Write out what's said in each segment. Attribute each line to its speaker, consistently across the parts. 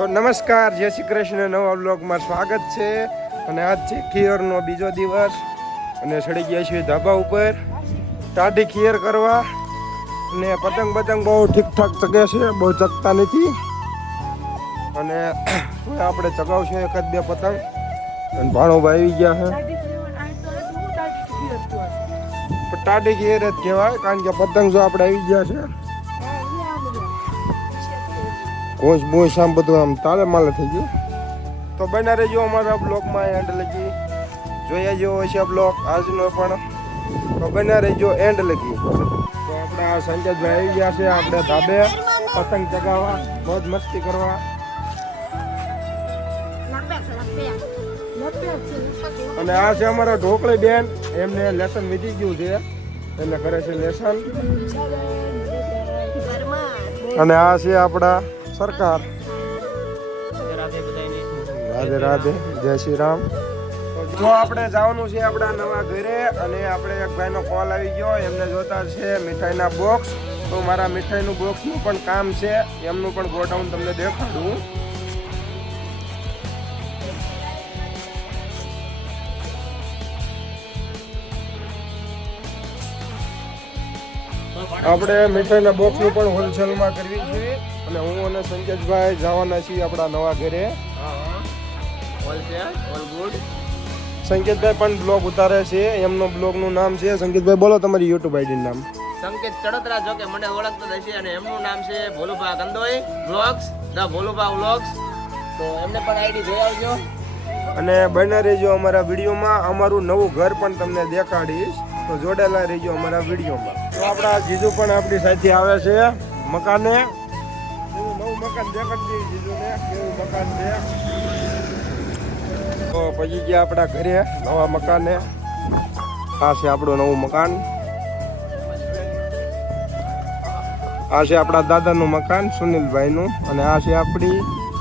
Speaker 1: તો નમસ્કાર જય શ્રી કૃષ્ણ. નવા બ્લોગમાં સ્વાગત છે. અને આજ છે ખીયરનો બીજો દિવસ. અને ચડી ગયા છીએ ધાબા ઉપર. ટાઢી ખીયર કરવા. અને પતંગ પતંગ બહુ ઠીકઠાક ચગે છે બહુ ચગતા નથી. અને આપણે ચગાવશું એકાદ બે પતંગ. અને ભાણોભાઈ આવી ગયા છે. ટાઢી ખીયર જ કહેવાય કારણ કે પતંગ જો આપણે આવી ગયા છે. કોચ બોચ આમ બધું આમ તાલે માલે થઈ ગયું. તો બના રહેજો અમારા બ્લોગમાં એન્ડ લગી. જોયા જેવો હશે બ્લોગ આજનો પણ. તો બના રહેજો એન્ડ લગી. તો આપણે આ સંજયભાઈ આવી ગયા છે, આપણે ધાબે. પતંગ ચગાવવા, મોજ મસ્તી કરવા. અને આ છે અમારા ઢોકળી બેન. એમને લેસન વીતી ગયું છે. એટલે કરે છે લેસન અને આ છે આપણા સરકાર. રાધે રાધે જય શ્રી રામ. જો આપણે જવાનું છે આપણા નવા ઘરે અને આપણે એક ભાઈનો કોલ આવી ગયો એમને જોતા છે મીઠાઈના બોક્સ તો મારા મીઠાઈનું બોક્સનું પણ કામ છે એમનું પણ ગોડાઉન તમને દેખાડું. આપણે મીઠાઈના બોક્સનું પણ હોલસેલમાં કરવી છે. અને હું અને સંકેતભાઈ જવાના છીએ આપણા નવા ઘરે. સંકેતભાઈ પણ બ્લોગ ઉતારે છે એમનો બ્લોગનું નામ છે સંકેતભાઈ બોલો તમારી યુટ્યુબ આઈડી નામ.
Speaker 2: સંકેત ચડોતરા જો કે મને ઓળખતો હશે અને એમનું નામ છે Bholubha Kandoi vlogs the Bholubha vlogs. તો એમને પણ આઈડી જોઈ આવજો.
Speaker 1: અને બને રહેજો અમારા વિડીયોમાં. અમારું નવું ઘર પણ તમને દેખાડીશ. તો જોડેલા રહેજો અમારા વિડીયોમાં. તો આપણા જીજુ પણ આપણી સાથે આવે છે મકાને. મકાન દેખાડી દઈએ જીજુને કેવું મકાન છે? તો પછી ગયા આપણા ઘરે નવા મકાને. આ છે આપણું નવું મકાન. આ છે આપણા દાદાનું મકાન, સુનિલભાઈનું, અને આ છે આપણી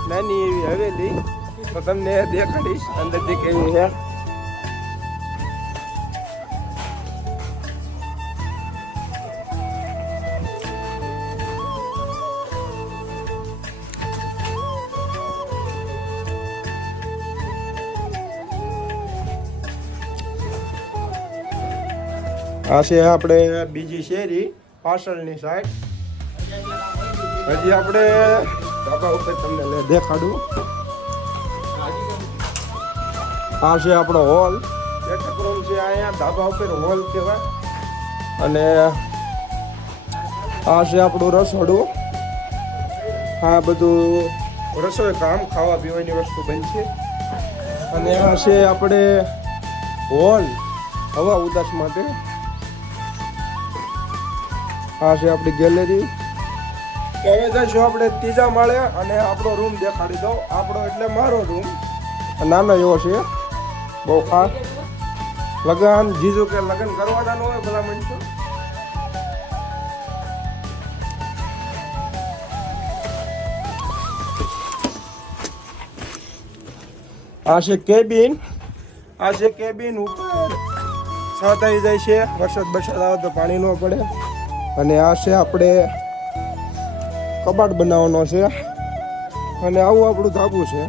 Speaker 1: નાની એવી હવેલી. તો તમને દેખાડીશ અંદરથી કેવી છે. આ છે આપણે બીજી શેરી પાછળની સાઈડ હજી આપણે ધાબા ઉપર તમને દેખાડું. આ છે આપણો હોલ બેઠક રૂમ છે અહીંયા, ધાબા ઉપર હોલ કહેવાય. અને આ છે આપણું રસોડું. આ બધું રસોઈ, કામ, ખાવા પીવાની વસ્તુ બનશે અને આ છે આપણે હોલ હવા ઉદાસ માટે. આ છે આપણી ગેલેરી. હવે જઈશું આપણે ત્રીજા માળે અને આપણો રૂમ દેખાડી દો આપણો એટલે મારો રૂમ. નાનો એવો છે. બહુ ખાસ. લગન, જીજુ કે લગન કરવાના ન હોય ભલા મનસો. આ છે કેબિન. આ છે કેબિન ઉપર. છત આવી જાય છે. વરસાદ બરસાદ આવે તો પાણી ન પડે. અને આ છે આપણે કબાટ બનાવવાનો છે. અને આવું આપણું ધાબુ છે.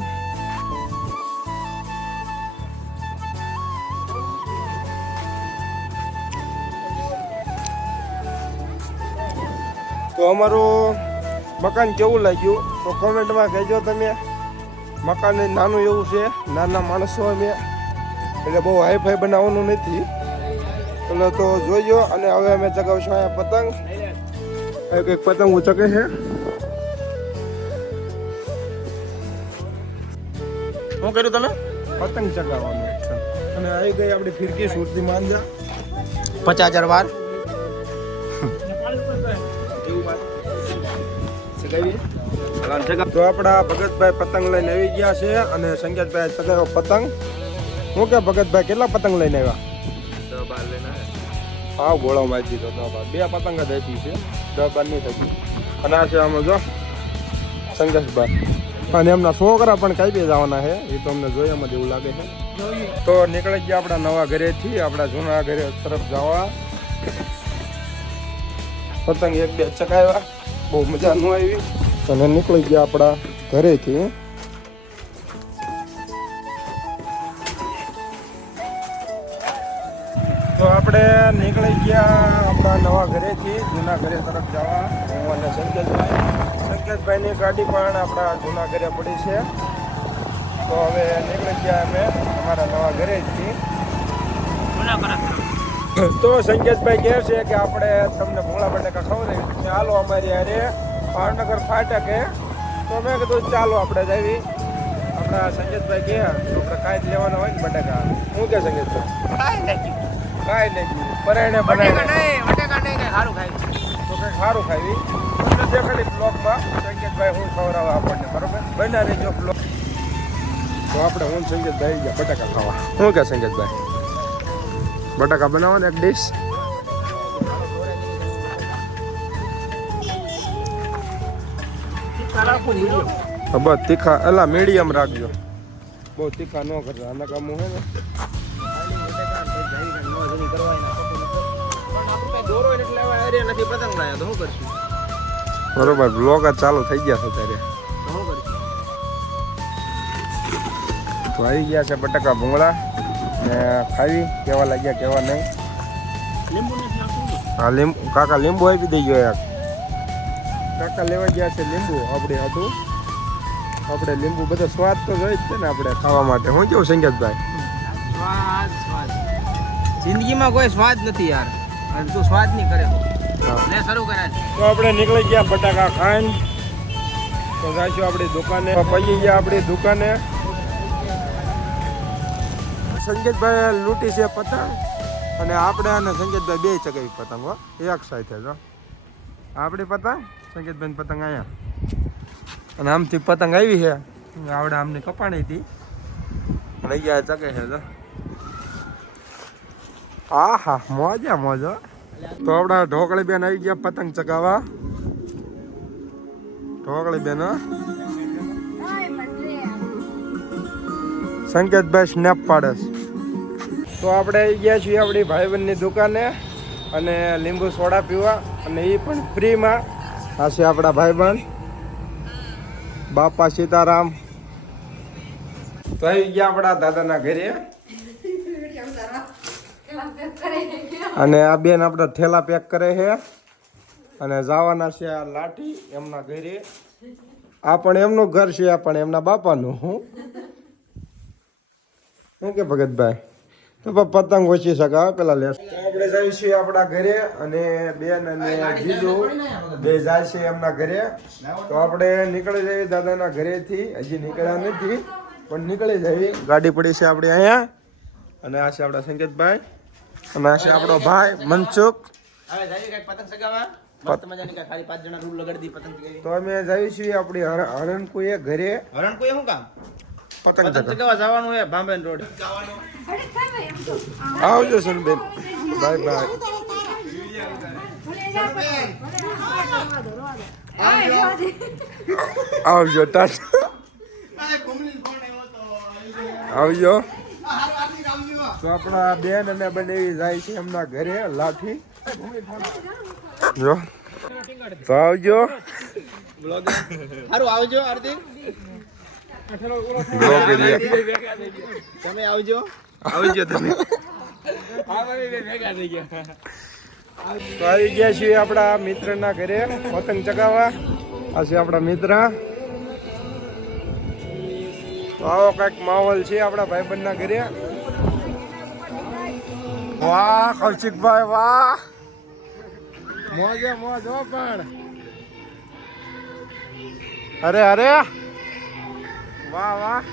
Speaker 1: તો અમારું મકાન કેવું લાગ્યું? તો કોમેન્ટમાં કહેજો તમે. મકાન નાનું એવું છે. નાના માણસો અમે. એટલે બહુ હાઈફાઈ બનાવવાનું નથી. એટલે તો જોઈજો અને હવે અમે ચગાવશું અહીંયા પતંગ. એક એક પતંગ ઉચકે છે.
Speaker 2: શું કર્યું તમે?
Speaker 1: પતંગ ચગાવવાનું છે. અને આવી ગઈ આપણી ફિરકી સુરતી માંજરા
Speaker 2: પચાસ હજાર વાર.
Speaker 1: તો આપણા ભગતભાઈ પતંગ લઈને આવી ગયા છે અને સંકેતભાઈ ચગાવ્યો પતંગ. હું કે ભગતભાઈ કેટલા પતંગ લઈને આવ્યા? હા. ગોળા મારી દીધો બાર બે પતંગ જ આપી છે. દસ બાર નહીં થતી. અને આ છે આમાં જો સંઘર્ષભાઈ અને એમના છોકરા પણ કઈ બે જવાના છે. એ તો અમને જોઈએ જ એવું લાગે છે. તો નીકળી ગયા આપણા નવા ઘરેથી, આપણા જૂના ઘરે તરફ જવા. પતંગ એક બે ચકાવ્યા બહુ મજા ન આવી. અને નીકળી ગયા આપણા ઘરેથી. તો આપણે નીકળી ગયા આપણા નવા ઘરેથી, જૂના ઘરે તરફ જવા. હું અને સંકેતભાઈ. સંકેતભાઈની ગાડી પણ આપણા જૂના ઘરે પડી છે. તો હવે નીકળી ગયા અમે અમારા નવા ઘરેથી. તો સંકેતભાઈ કહે છે કે આપણે તમને ભૂંગળા બટાકા ખવડાવી ચાલો અમારી અરે ભાવનગર ફાટકે. તો મેં કીધું, ચાલો આપણે જવી આપણા સંકેતભાઈ કહે આપણે કાંઈ જ લેવાના હોય ને બટાકા. શું કે સંકેતભાઈ? કાંઈ નહીં પરાયણે ખાય તો કંઈક સારું ખાવી તમને દેખાડી બ્લોગમાં. સંકેતભાઈ હું ખવડાવવા આપણને બરોબર? બન્યા રહેજો બ્લોગ. તો આપણે હું સંકેતભાઈ ગયા બટાકા ખાવા. શું કે સંકેતભાઈ? બટાકા બનાવવાને એક ડીશ બસ તીખા એલા મીડિયમ રાખજો. બહુ તીખા ન કરતા આના કામ હે ને?
Speaker 2: નથી પતંગ લાયા તો શું કરશું?
Speaker 1: બરોબર બ્લોગ જ ચાલુ થઈ ગયા છે ત્યારે
Speaker 2: તો શું કરશું?
Speaker 1: તો આવી ગયા છે બટાકા ભૂંગળા. ને ખાવી કેવા લાગ્યા કેવા નહીં. હા લીંબુ કાકા લીંબુ આપી દઈ ગયો યાર કાકા લેવા ગયા છે લીંબુ આપણે હતું આપણે લીંબુ બધો સ્વાદ તો જોઈ જ છે ને આપણે ખાવા માટે. હું કેવું સંગતભાઈ
Speaker 2: સ્વાદ સ્વાદ. જિંદગીમાં કોઈ સ્વાદ નથી યાર. અને તું સ્વાદ નહીં કરે. લે શરૂ કરે
Speaker 1: તો આપણે નીકળી ગયા બટાકા ખાઈને. તો જાશું આપણી દુકાને. પહી ગયા આપણી દુકાને. સંગીતભાઈ લૂંટી છે પતંગ. અને આપણે અને સંગીતભાઈ બે ચગાવી પતંગ હો. એક સાથે જો. આપણી પતંગ સંગીતભાઈ પતંગ અહીંયા. અને આમથી પતંગ આવી છે. આવડે આમની કપાણી હતી. લઈ ગયા ચગે છે જો. આ હા મોજા, મોજો. તો આપણા ઢોકળી બેન આવી ગયા પતંગ ચગાવવા. ઢોકળી બેન સંકેતભાઈ સ્નેપ પાડે તો આપણે આવી ગયા છીએ આપણી ભાઈબંધની દુકાને અને લીંબુ સોડા પીવા અને એ પણ ફ્રીમાં. આ છે આપણા ભાઈબંધ, બાપા સીતારામ. તો આવી ગયા આપણા દાદાના ઘરે. અને આ બેન આપણા થેલા પેક કરે છે. અને જવાના છે આ લાઠી એમના ઘરે. આ પણ એમનું ઘર છે પણ એમના બાપાનું, હું. શું કે ભગતભાઈ, તો પતંગ ઓછી શકાવે પેલા લેસ. આપણે જઈએ છીએ આપણા ઘરે અને બેન અને જીજુ, બે જાય છે એમના ઘરે. તો આપણે નીકળી જઈએ દાદાના ઘરેથી. હજી નીકળ્યા નથી, પણ નીકળી જઈએ. ગાડી પડી છે આપણે અહીંયા. અને આ છે આપણા સંકેતભાઈ. અને છે આપણો ભાઈ મનસુખ.
Speaker 2: હવે જાય કંઈક પતંગ સગાવા મસ્ત મજાની કંઈક ખાલી પાંચ જણા રૂલ લગાડી પતંગ ચગાવી
Speaker 1: તો અમે જઈએ છીએ આપણી હર- હરણકુએ ઘરે.
Speaker 2: હરણ કોઈ શું કામ?
Speaker 1: પતંગ
Speaker 2: પતંગ
Speaker 1: ચગાવવા.
Speaker 2: જવાનું હે ભાંબેન રોડ.
Speaker 1: આવજો સનબેન. Bye bye. આવજો ટાટા. આવજો. તો આપણા બેન અને બંને જાય છે એમના ઘરે લાઠી. જો. તો આવજો.
Speaker 2: સારું આવજો હાર્દિક. તમે આવજો.
Speaker 1: આવજો તમે. તો આવી ગયા છીએ આપણા મિત્રના ઘરે પતંગ ચગાવવા. આ છે આપણા મિત્ર. તો આવો કંઈક માહોલ છે આપણા ભાઈબંધના ઘરે. વાહ કૌશિકભાઈ વાહ. મોજે મોજ હો પણ. અરે અરે. વાહ વાહ.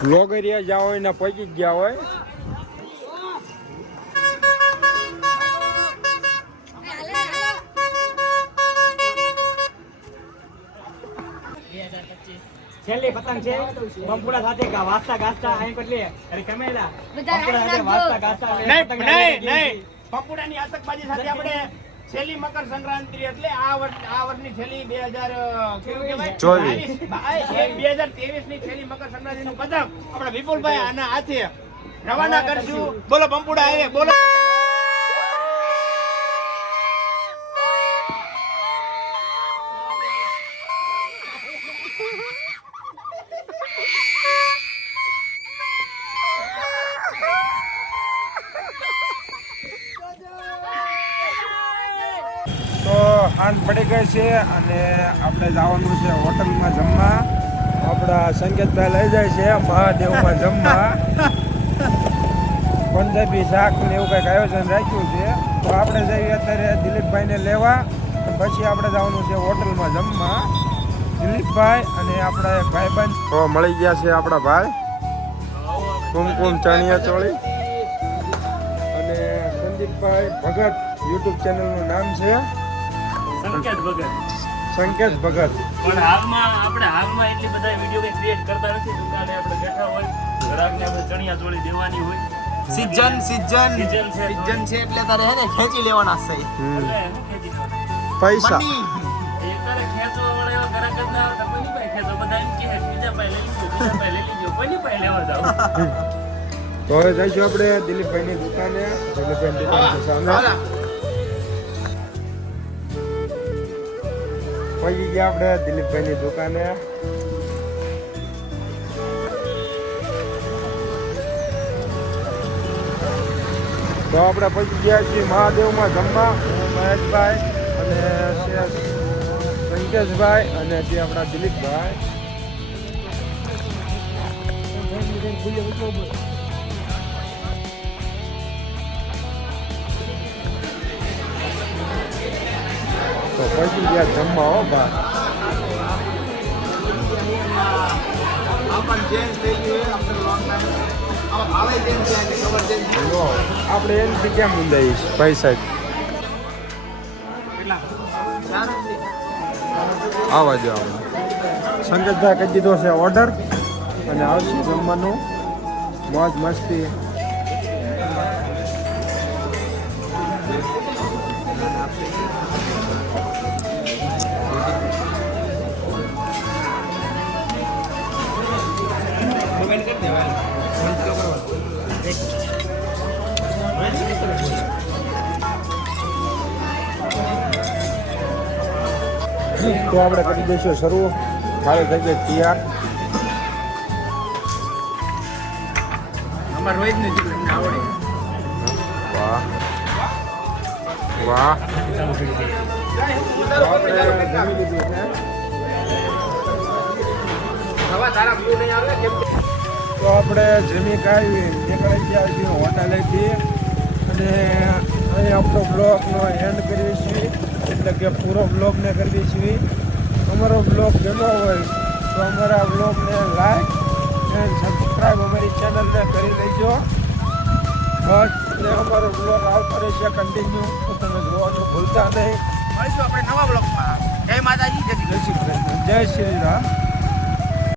Speaker 1: બ્લોગરિયા જ્યાં હોય ને પહોંચી ગયા હોય.
Speaker 3: છેલ્લી પતંગ છે. બંપુડા સાથે વાસતા ગાસતા અહીં કેટલી અરે કમેલા બંપુડા સાથે વાસતા ગાસતા
Speaker 4: નહીં નહીં. નહીં. પપુડાની આતંકબાજી સાથે આપણે છેલ્લી મકર સંક્રાંતિ એટલે આ વર્ષ આ વર્ષની છેલ્લી બે હજાર?
Speaker 1: ચોવીસ.
Speaker 4: બે હજાર ત્રેવીસની છેલ્લી મકર સંક્રાંતિ નું પતંગ આપણા વિપુલભાઈ આના હાથે રવાના કરશું. બોલો બંપુડા આવે બોલો.
Speaker 1: હાન પડી ગઈ છે અને આપણે જવાનું છે હોટલમાં જમવા. આપણા સંકેતભાઈ લઈ જાય છે મહાદેવમાં જમવા. પંજાબી શાક ને એવું કંઈક આયોજન રાખ્યું છે. તો આપણે જઈએ અત્યારે દિલીપભાઈને લેવા. પછી આપણે જવાનું છે હોટલમાં જમવા. દિલીપભાઈ અને આપણા ભાઈબંધ. તો મળી ગયા છે આપણા ભાઈ. કુમકુમ ચણિયા ચોળી. અને સંદીપભાઈ ભગત યુટ્યુબ ચેનલનું નામ છે.
Speaker 3: સંકેત ભગત.
Speaker 1: સંકેત ભગત.
Speaker 3: પણ હાલમાં આપણે હાલમાં એટલી બધા વીડિયો કઈ ક્રિએટ કરતા નથી. દુકાને આપણે બેઠા હોય ગ્રાહકને આપણે ચણિયા ચોળી દેવાની હોય.
Speaker 2: Season season. સીઝન છે એટલે તારે હે ને ખેંચી લેવાના છે?
Speaker 1: પૈસા.
Speaker 3: તારે ખેંચવા વાળા એવા ગ્રાહક જ ના આવતા પાસે ખેંચો? બધા એમ કહે બીજા પાસે લઈ લીધો બીજા પાસે લઈ લીધો કોની પાસે લેવા જાવ?
Speaker 1: તો હવે જઈશું આપણે દિલીપભાઈની દુકાને. દિલીપભાઈની દુકાન સામે. પહોંચી ગયા આપણે દિલીપભાઈની દુકાને. તો આપણે પહોંચી ગયા છીએ મહાદેવમાં જમવા, મહેશભાઈ અને સંકેશભાઈ અને તે આપણા દિલીપભાઈ.
Speaker 2: છે, ખબર change થઈ.
Speaker 1: લો આપણે એનથી કેમ ઊંધાઈશ ભાઈ સાહેબ. આવા જો સંકેતભાઈ કહી દીધો છે ઓર્ડર અને આવશે જમવાનું. મોજ મસ્તી. તો આપણે કરી દઈશું શરૂ. થાળી થઈ ગઈ તૈયાર.
Speaker 2: અમાર રોહિત ને એમને આવડે.
Speaker 1: વાહ. વાહ.
Speaker 2: હવે તારા blue નહીં આવે કેમ
Speaker 1: તો આપણે જમી કાઢી નીકળી ગયા છીએ હોટલેથી. અને અહીં આપણો બ્લોગનો એન્ડ કરીએ છીએ. એટલે કે પૂરો બ્લોગને કરીએ છીએ. અમારો બ્લોગ ગમ્યો હોય તો અમારા બ્લોગને લાઈક એન્ડ સબસ્ક્રાઈબ અમારી ચેનલને કરી લેજો બસ એટલે અમારો બ્લોગ આવતો રહેશે કન્ટિન્યુ તો તમે જોવાનું ભૂલતા નહીં.
Speaker 4: મળીશું આપણે નવા બ્લોકમાં જય માતાજી.
Speaker 1: જય શ્રી કૃષ્ણ. જય શ્રી રામ.